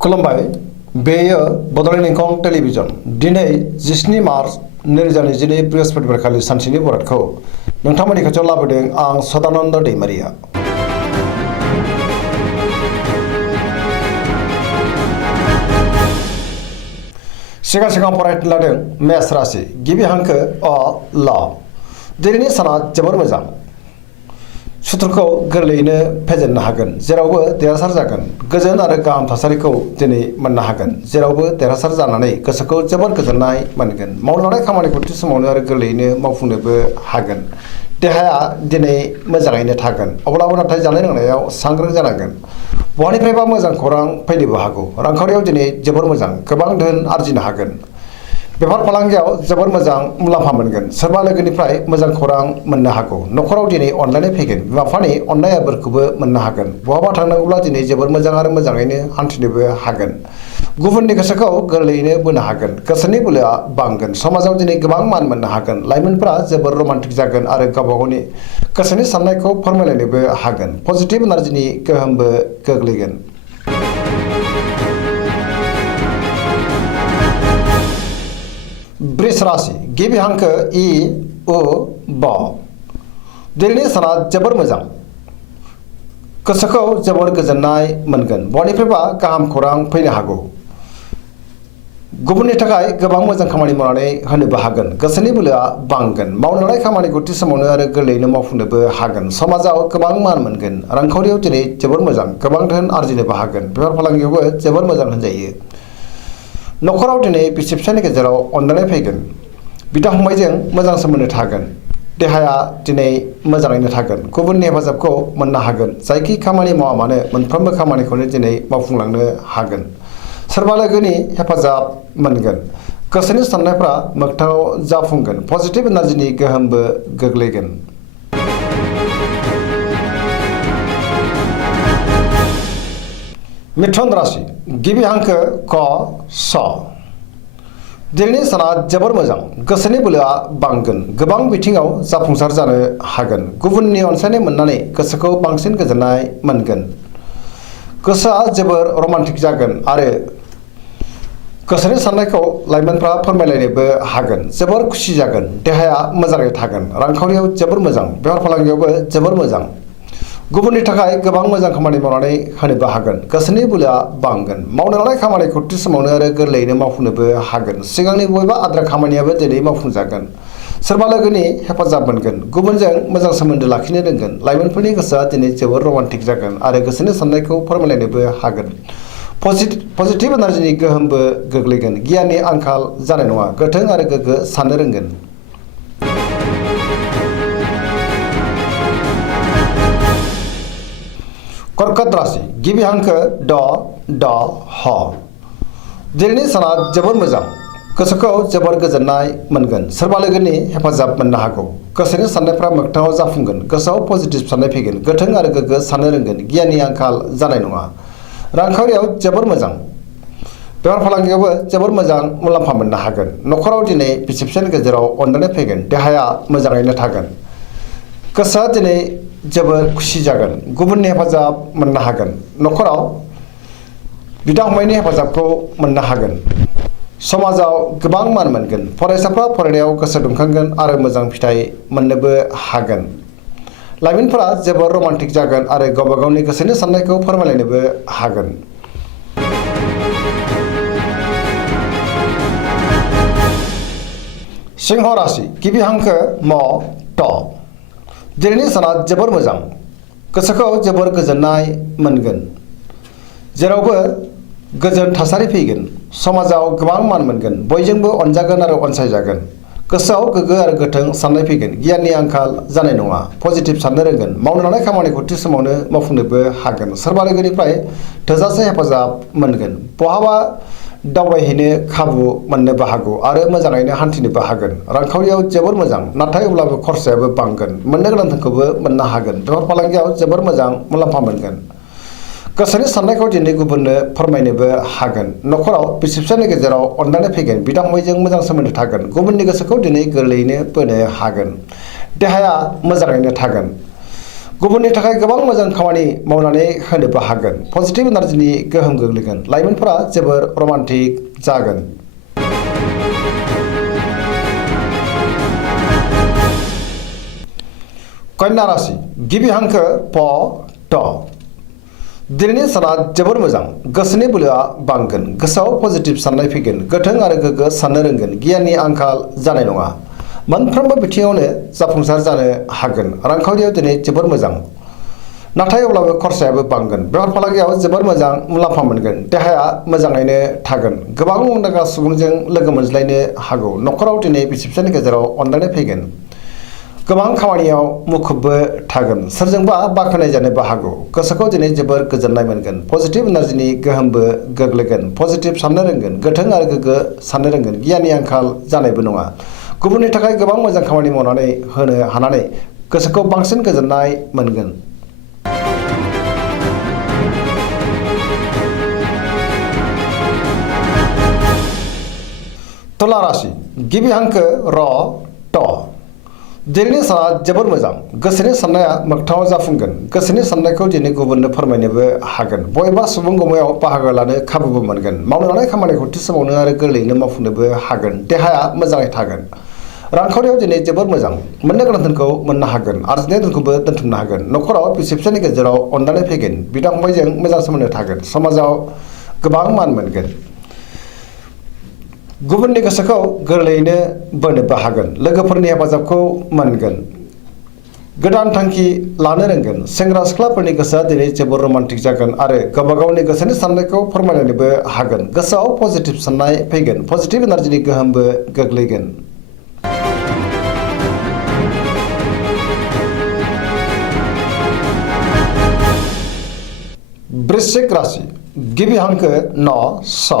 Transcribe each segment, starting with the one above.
खुलुमबाय बेयो बड'लेण्ड इंखं टेलिभिजन दिनै 17 मार्च 2022 बृहस्पतिबारखालि सानसेनि बरादखौ नोंथांमोननि खाथियाव लाबोदों आं सदानन्द दैमारिया। सिगां फरायनो लादों मेष राशि गिबि हांखो अ ल। दिनैनि साना जोबोर मोजां। सुथुरखौ गोरलैयैनो फेजेननो हागोन, जेरावबो देरहासार जागोन। गोजोन आरो गाहाम थासारिखौ दिनै मोननो हागोन, जेरावबो देरहासार जानानै गोसोखौ जोबोर गोजोननाय मोनगोन। मावनो लानाय खामानिखौ थि समावनो आरो गोरलैयैनो मावफुंनोबो हागोन। देहाया दिनै मोजाङैनो थागोन, अब्लाबो नाथाय जानाय लोंनायाव सांग्रां जानांगोन। बहानिफ्रायबा मोजां खौरां फैनोबो हागौ। रांखावरियाव दिनै जोबोर मोजां, गोबां धोन आरजिनो हागोन। बेफार फालांगियाव जोबोर मोजां मुलाम्फा मोनगोन। सोरबा लोगोनिफ्राय मोजां खौरां मोननो हागौ। न'खराव दिनै अनलायनाय फैगोन। बिमा बिफानि अननाय आबोरखौबो मोननो हागोन। बहाबा थांनांगौब्ला दिनै जोबोर मोजां आरो मोजाङैनो हान्थिनोबो हागोन। गुबुननि गोसोखौ गोरलैयैनो बोनो हागोन। गोसोनि बोलोआ बांगोन। समाजाव दिनै गोबां मान मोननो हागोन। लाइमोनफोरा जोबोर रमान्टिक जागोन आरो गावबा गावनि गोसोनि साननायखौ फोरमायलायनोबो हागोन। पजिटिभ एनार्जिनि गोहोमबो गोग्लैगोन। वृष राशि गिबि हांखो इ उ ब। दिनैनि साना जोबोर मोजां। गोसोखौ जोबोर गोजोननाय मोनगोन। बयनिफ्रायबा गाहाम खौरां फैनो हागौ। गुबुननि थाखाय गोबां मोजां खामानि मावनानै होनोबो हागोन। गोसोनि बोलोआ बांगोन। मावनो लानाय खामानिखौ थि समावनो आरो गोरलैयैनो मावफुंनोबो हागोन। समाजाव गोबां मान मोनगोन। रांखावरियाव दिनै जोबोर मोजां, गोबां धोन आरजिनोबो हागोन। बेफार फालांगियावबो जोबोर मोजां होनजायो। न'खराव दिनै बिसि फिसायनि गेजेराव अनलायनाय फैगोन। बिदा फंबायजों मोजां सोमोन्दो थागोन। देहाया दिनै मोजाङैनो थागोन। गुबुननि हेफाजाबखौ मोननो हागोन। जायखि खामानि मावा मानो मोनफ्रोमबो खामानिखौनो दिनै मावफुंलांनो हागोन। सोरबा लोगोनि हेफाजाब मोनगोन। गोसोनि साननायफ्रा मोगथाङाव जाफुंगोन। पजिटिभ एनार्जिनि गोहोमबो गोग्लैगोन। मिथुन राशि गिबि हांखो क स। दिनैनि साना जोबोर मोजां। गोसोनि बोलोआ बांगोन। गोबां बिथिङाव जाफुंसार जानो हागोन। गुबुननि अनसायनाय मोननानै गोसोखौ बांसिन गोजोननाय मोनगोन। गोसोआ जोबोर रमान्टिक जागोन आरो गोसोनि साननायखौ लाइमोनफ्रा फोरमायलायनोबो हागोन। जोबोर खुसि जागोन। देहाया मोजाङै थागोन। रांखावरियाव जोबोर मोजां। बेफार फालांगियावबो जोबोर मोजां। गुबुननि थाखाय गोबां मोजां खामानि मावनानै होनोबो हागोन। गोसोनि बोलोआ बांगोन। मावनो लानाय खामानिखौ थि समावनो आरो गोरलैयैनो मावफुंनोबो हागोन। सिगांनि बबेबा आद्रा खामानियाबो दिनै मावफुंजागोन। सोरबा लोगोनि हेफाजाब मोनगोन। गुबुनजों मोजां सोमोन्दो लाखिनो रोंगोन। लाइमोनफोरनि गोसोआ दिनै जोबोर रमान्टिक जागोन आरो गोसोनि साननायखौ फोरमायलायनोबो हागोन। पजिटिभ एनार्जिनि गोहोमबो गोग्लैगोन। गियाननि आंखाल जानाय नङा। गोथों आरो गोग्गो साननो रोंगोन। कर्कट राशि गिबि हांखो ड ड ह। दिनैनि साना जोबोर मोजां। गोसोखौ जोबोर गोजोननाय मोनगोन। सोरबा लोगोनि हेफाजाब मोननो हागौ। गोसोनि साननायफ्रा मोगथाङाव जाफुंगोन। गोसोआव पजिटिभ साननाय फैगोन। गोथों आरो गोग्गो साननो रोंगोन। गियाननि आंखाल जानाय नङा। रांखावरियाव जोबोर मोजां। बेफार फालांगियावबो जोबोर मोजां मुलाम्फा मोननो हागोन। न'खराव दिनै बिसि फिसायनि गेजेराव अनलायनाय फैगोन। देहाया मोजाङैनो थागोन। गोसोआ दिनै जोबोर खुसि जागोन। गुबुननि हेफाजाब मोननो हागोन। न'खराव बिदा फंबायनि हेफाजाबखौ मोननो हागोन। समाजाव गोबां मान मोनगोन। फरायसाफ्रा फरायनायाव गोसो दुंखांगोन आरो मोजां फिथाइ मोननोबो हागोन। लाइमोनफोरा जोबोर रमान्टिक जागोन आरो गावबा गावनि गोसोनि साननायखौ फोरमायलायनोबो हागोन। सिंह राशि गिबि हांखो म ट। दिनैनि साना जोबोर मोजां। गोसोखौ जोबोर गोजोननाय मोनगोन। जेरावबो गोजोन थासारि फैगोन। समाजाव गोबां मान मोनगोन। बयजोंबो अनजागोन आरो अनसायजागोन। गोसोआव गोग्गो आरो गोथों साननाय फैगोन। गियाननि आंखाल जानाय नङा। पजिटिभ साननो रोंगोन। मावनो लानाय खामानिखौ थि समावनो मावफुंनोबो हागोन। सोरबा लोगोनिफ्राय थोजासे हेफाजाब मोनगोन। बहाबा दावबायहैनो खाबु मोननोबो हागौ आरो मोजाङैनो हान्थिनोबो हागोन। रांखावरियाव जोबोर मोजां, नाथाय अब्लाबो खरसायाबो बांगोन। मोननो गोनां धोनखौबो मोननो हागोन। बेफार फालांगियाव जोबोर मोजां मुलाम्फा मोनगोन। गोसोनि साननायखौ दिनै गुबुननो फोरमायनोबो हागोन। न'खराव बिसि फिसायनि गेजेराव अनलायनाय फैगोन। बिदा फंबायजों मोजां सोमोन्दो थागोन। गुबुननि गोसोखौ दिनै गोरलैयैनो बोनो हागोन। देहाया मोजाङैनो थागोन। गुबुननि थाखाय गोबां मोजां खामानि मावनानै होनोबो हागोन। पजिटिभ एनार्जिनि गोहोम गोग्लैगोन। लाइमोनफोरा जोबोर रमान्टिक जागोन। कन्या राशि गिबि हांखो प ट। दिनैनि साना जोबोर मोजां। गोसोनि बोलोआ बांगोन। गोसोआव पजिटिभ साननाय फैगोन। गोथों आरो गोग्गो साननो रोंगोन। गियाननि आंखाल जानाय नङा। मोनफ्रोमबो बिथिङावनो जाफुंसार जानो हागोन। रांखावरियाव दिनै जोबोर मोजां। नाथाय अब्लाबो खरसायाबो बांगोन। बेफार फालांगियाव जोबोर मोजां मुलाम्फा मोनगोन। देहाया मोजाङैनो थागोन। गोबां मुंदांखा सुबुंजों लोगो मोनज्लायनो हागौ। न'खराव दिनै बिसि फिसायनि गेजेराव अनलायनाय फैगोन। गोबां खामानियाव मुखुबबो थागोन। सोरजोंबा बाख्नाय जानोबो हागौ। गोसोखौ दिनै जोबोर गोजोननाय मोनगोन। पजिटिभ एनार्जिनि गोहोमबो गोग्लैगोन। पजिटिभ साननो रोंगोन। गोथों आरो गोग्गो साननो रोंगोन। गियाननि आंखाल जानायबो नङा। गुबुननि थाखाय गोबां मोजां खामानि मावनानै होनो हानानै गोसोखौ बांसिन गोजोननाय मोनगोन। तुला राशि गिबि हांखो र ट। दिनैनि साना जोबोर मोजां। गोसोनि साननाया मोगथाङाव जाफुंगोन। गोसोनि साननायखौ दिनै गुबुननो फोरमायनोबो हागोन। बबेबा सुबुं गमायाव बाहागो लानो खाबुबो मोनगोन। मावनो लानाय खामानिखौ थि समावनो आरो गोरलैयैनो मावफुंनोबो हागोन। देहाया मोजाङै थागोन। रांखावरियाव दिनै जोबोर मोजां। मोननो गोनां धोनखौ मोननो हागोन। आरजिनाय धोनखौबो दोनथुमनो हागोन। न'खराव बिसि फिसायनि गेजेराव अनलायनाय फैगोन। बिदा फंबायजों मोजां सोमोन्दो थागोन। समाजाव गोबां मान मोनगोन। गुबुननि गोसोखौ गोरलैयैनो बोनोबो हागोन। लोगोफोरनि हेफाजाबखौ मोनगोन। गोदान थांखि लानो रोंगोन। सेंग्रा सिख्लाफोरनि गोसोआ दिनै जोबोर रमान्टिक जागोन आरो गावबा गावनि गोसोनि साननायखौ फोरमायलायनोबो हागोन। गोसोआव पजिटिभ साननाय फैगोन। पजिटिभ एनार्जिनि गोहोमबो गोग्लैगोन। वृश्चिक राशि गिबि हांखो न स।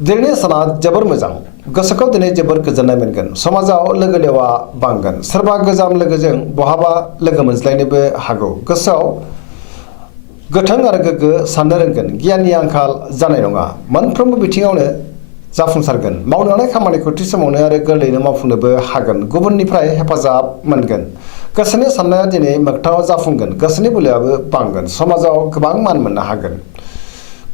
दिनैनि साना जोबोर मोजां। गोसोखौ दिनै जोबोर गोजोननाय मोनगोन। समाजाव लोगो लेवा बांगोन। सोरबा गोजाम लोगोजों बहाबा लोगो मोनज्लायनोबो हागौ। गोसोआव गोथों आरो गोग्गो साननो रोंगोन। गियाननि आंखाल जानाय नङा। मोनफ्रोमबो बिथिङावनो जाफुंसारगोन। मावनो लानाय खामानिखौ थि समावनो आरो गोरलैयैनो मावफुंनोबो हागोन। गुबुननिफ्राय हेफाजाब मोनगोन। गोसोनि साननाया दिनै मोगथाङाव जाफुंगोन। गोसोनि बोलोआबो बांगोन। समाजाव गोबां मान मोननो हागोन।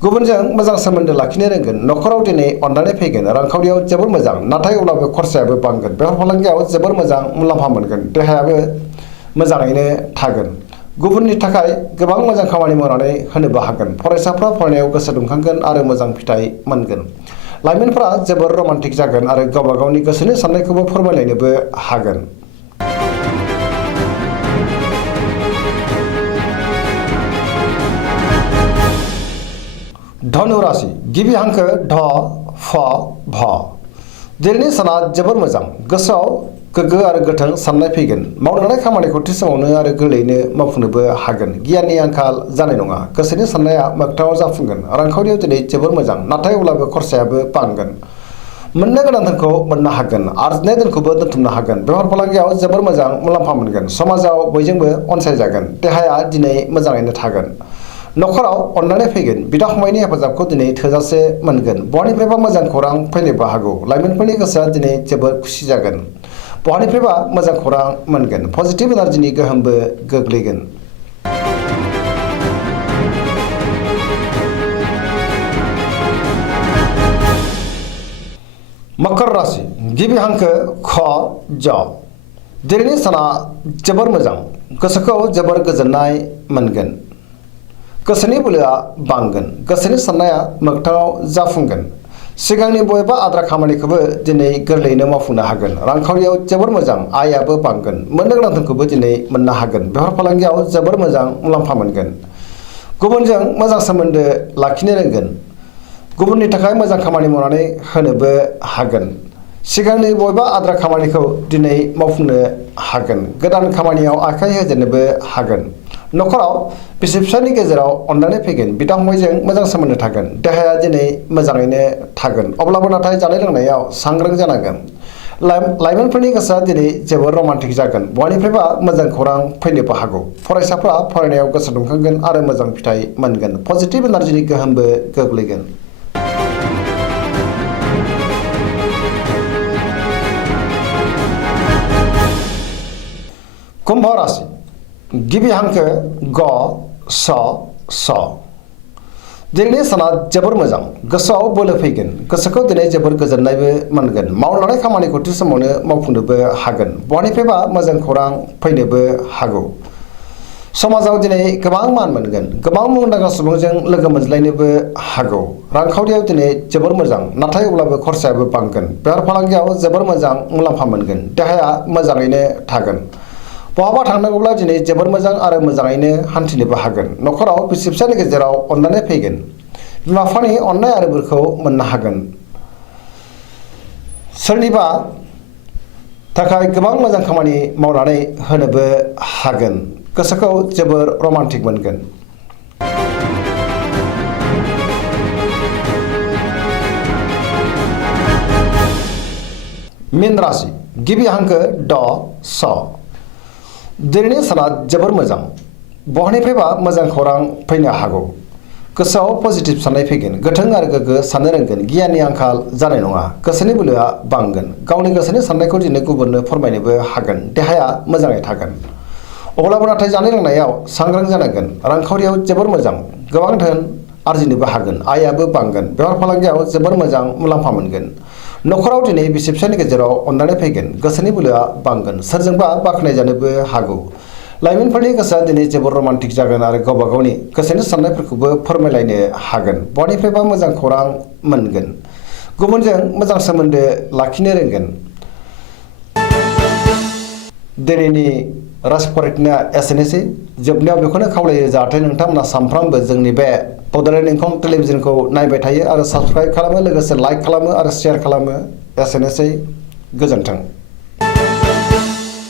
गुबुनजों मोजां सोमोन्दो लाखिनो रोंगोन। न'खराव दिनै अनलायनाय फैगोन। रांखावरियाव जोबोर मोजां। नाथाय अब्लाबो खरसायाबो बांगोन। बेफार फालांगियाव जोबोर मोजां मुलाम्फा मोनगोन। देहायाबो मोजाङैनो थागोन। गुबुननि थाखाय गोबां मोजां खामानि मावनानै होनोबो हागोन। फरायसाफ्रा फरायनायाव गोसो दुंखांगोन आरो मोजां फिथाइ मोनगोन। लाइमोनफोरा जोबोर रमान्टिक जागोन आरो गावबा गावनि गोसोनि साननायखौबो फोरमायलायनोबो हागोन। धनु राशि गिबि हांखो ढ फ भ। दिनैनि साना जोबोर मोजां। गोसोआव गोग्गो आरो गोथों साननाय फैगोन। मावनो लानाय खामानिखौ थि समावनो आरो गोरलैयैनो मावफुंनोबो हागोन। गियाननि आंखाल जानाय नङा। गोसोनि साननाया मोगथाङाव जाफुंगोन। रांखावरियाव दिनै जोबोर मोजां। नाथाय अब्लाबो खरसायाबो बांगोन। मोननो गोनां धोनखौ मोननो हागोन। आरजिनाय धोनखौबो दोनथुमनो हागोन। बेफार फालांगियाव जोबोर मोजां मुलाम्फा मोनगोन। समाजाव बयजोंबो अनसायजागोन। देहाया दिनै मोजाङैनो थागोन। न'खराव अनलायनाय फैगोन। बिदा फंबायनि हेफाजाबखौ दिनै थोजासे मोनगोन। बहानिफ्रायबा मोजां खौरां फैनोबो हागौ। लाइमोनफोरनि गोसोआ दिनै जोबोर खुसि जागोन। बहानिफ्रायबा मोजां खौरां मोनगोन। पजिटिभ एनार्जिनि गोहोमबो गोग्लैगोन। मकर राशि गिबि हांखो ख ज। दिनैनि साना जोबोर मोजां। गोसोखौ जोबोर गोजोननाय मोनगोन। गोसोनि बोलोआ बांगोन। गोसोनि साननाया मोगथाङाव जाफुंगोन। सिगांनि बबेबा आद्रा खामानिखौबो दिनै गोरलैयैनो मावफुंनो हागोन। रांखावरियाव जोबोर मोजां। आयआबो बांगोन। मोननो गोनां धोनखौबो दिनै मोननो हागोन। बेफार फालांगियाव जोबोर मोजां मुलाम्फा मोनगोन। गुबुनजों मोजां सोमोन्दो लाखिनो रोंगोन। गुबुननि थाखाय मोजां खामानि मावनानै होनोबो हागोन। सिगांनि बबेबा आद्रा खामानिखौ दिनै मावफुंनो हागोन। गोदान खामानियाव आखाइ होजेननोबो हागोन। न'खराव बिसि फिसायनि गेजेराव अनलायनाय फैगोन। बिदा फंबायजों मोजां सोमोन्दो थागोन। देहाया दिनै मोजाङैनो थागोन। अब्लाबो नाथाय जानाय लोंनायाव सांग्रां जानांगोन। लाइमोनफोरनि गोसोआ दिनै जोबोर रमान्टिक जागोन। बहानिफ्रायबा मोजां खौरां फैनोबो हागौ। फरायसाफ्रा फरायनायाव गोसो दुंखांगोन आरो मोजां फिथाइ मोनगोन। पजिटिभ एनार्जिनि गोहोमबो गोग्लैगोन। कुम्भ राशि गिबि हांखो ग स स दिनैनि साना जोबोर मोजां गोसोआव बोलो फैगोन गोसोखौ दिनै जोबोर गोजोननायबो मोनगोन मावलांनाय खामानिखौ थि समावनो मावफुंनोबो हागोन बहानिफ्रायबा मोजां खौरां फैनोबो हागौ समाजाव दिनै गोबां मान मोनगोन गोबां मुंदांखा सुबुंजों लोगो मोनज्लायनोबो हागौ रांखावरियाव दिनै जोबोर मोजां नाथाय अब्लाबो खरसायाबो बांगोन बेफार फालांगियाव जोबोर मोजां मुलाम्फा मोनगोन देहाया मोजाङैनो थागोन बहाबा थांनांगौब्ला दिनै जोबोर मोजां आरो मोजाङैनो हान्थिनोबो हागोन न'खराव बिसि फिसानि गेजेराव अननानै फैगोन बिमा बिफानि अननाय आरो बोरखौ मोननो हागोन सोरनिबा थाखाय गोबां मोजां खामानि मावनानै होनोबो हागोन गोसोखौ जोबोर रमान्टिक मोनगोन मीन राशि गिबि हांखो ड स दिनैनि साना जोबोर मोजां बहानिफ्रायबा मोजां खौरां फैनो हागौ गोसोआव पजिटिभ साननाय फैगोन गोथों आरो गोग्गो साननो रोंगोन गियाननि आंखाल जानाय नङा गोसोनि बोलोआ बांगोन गावनि गोसोनि साननायखौ दिनै गुबुननो फोरमायनोबो हागोन देहाया मोजाङै थागोन अब्लाबो नाथाय जानाय लोंनायाव सांग्रां जानांगोन रांखावरियाव जोबोर मोजां गोबां धोन आरजिनोबो हागोन आयाबो बांगोन बेफार फालांगियाव जोबोर मोजां मुलाम्फा मोनगोन न'खराव दिनै बिसि फिसानि गेजेराव अननानै फैगोन गोसोनि बोलोआ बांगोन सोरजोंबा बाख्नायजानोबो हागौ लाइमोनफोरनि गोसोआ दिनै जोबोर रमान्टिक जागोन आरो गावबा गावनि गोसोनि साननायफोरखौबो फोरमायलायनो हागोन बहानिफ्रायबा मोजां खौरां मोनगोन गुबुनजों मोजां सोमोन्दो लाखिनो रोंगोन दिनैनि राशि फरायनाया एसेनोसै जोबनायाव बेखौनो खावलायो जाहाथे नोंथांमोना सानफ्रामबो जोंनि बे बड'लेण्ड इंखं टेलिभिजनखौ नायबाय थायो आरो साबस्क्राइब खालामो लोगोसे लाइक खालामो आरो शेयार खालामो एसेनोसै गोजोन्थों।